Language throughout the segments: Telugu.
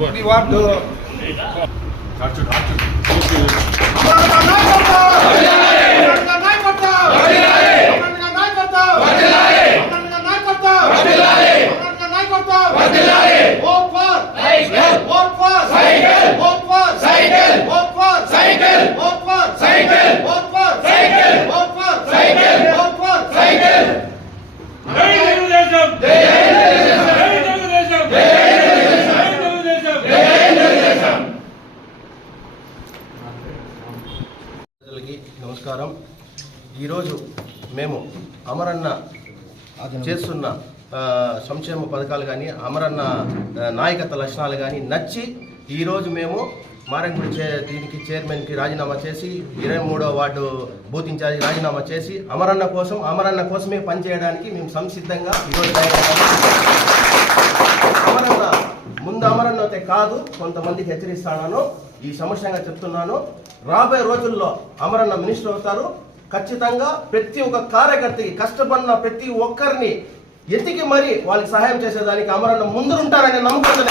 మీ వార్డు నమస్కారం. ఈరోజు మేము అమరన్న చేస్తున్న సంక్షేమ పథకాలు కానీ అమరన్న నాయకత్వ లక్షణాలు కానీ నచ్చి ఈరోజు మేము మారంగుడి దీనికి చైర్మన్కి రాజీనామా చేసి 23వ వార్డు బూత్ ఇన్ఛార్జి రాజీనామా చేసి అమరన్న కోసమే పనిచేయడానికి మేము సంసిద్ధంగా ఈరోజు అమరన్న అయితే కాదు, కొంతమందికి హెచ్చరిస్తాను, ఈ సమస్యగా చెప్తున్నాను. రాబోయే రోజుల్లో అమరన్న మినిస్టర్ అవుతారు. ఖచ్చితంగా ప్రతి ఒక్క కార్యకర్తకి కష్టపడిన ప్రతి ఒక్కరిని ఎతికి మరి వాళ్ళకి సహాయం చేసేదానికి అమరన్న ముందుంటారనే నమ్మకంతో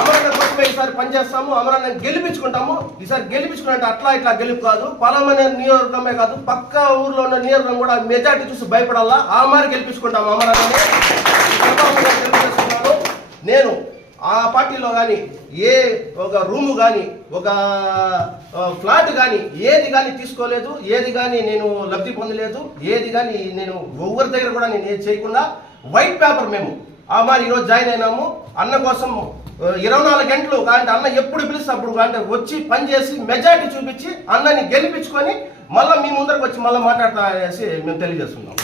అమరన్న కోసమే ఈసారి పనిచేస్తాము. అమరన్న గెలిపించుకుంటాము. ఈసారి గెలిపించుకున్నట్టు అట్లా ఇట్లా గెలుపు కాదు, పలమనే నియోజకవర్గమే కాదు, పక్క ఊర్లో ఉన్న నియోజకవర్గం కూడా మెజార్టీ చూసి భయపడాలా. ఆ మారి గెలిపించుకుంటాము అమరన్నని. నేను ఆ పార్టీలో కానీ ఏ ఒక రూము కానీ ఒక ఫ్లాట్ కానీ ఏది కానీ తీసుకోలేదు, ఏది కానీ నేను లబ్ధి పొందలేదు, ఏది కానీ నేను ఎవరి దగ్గర కూడా నేను ఏది చేయకుండా వైట్ పేపర్ మేము ఆ మరి ఈరోజు జాయిన్ అయినాము. అన్న కోసం 24 గంటలు కాబట్టి అన్న ఎప్పుడు పిలిస్తే అప్పుడు అంటే వచ్చి పనిచేసి మెజార్టీ చూపించి అన్నని గెలిపించుకొని మళ్ళీ మీ ముందరకు వచ్చి మళ్ళీ మాట్లాడతా అనేసి మేము తెలియజేస్తున్నాం.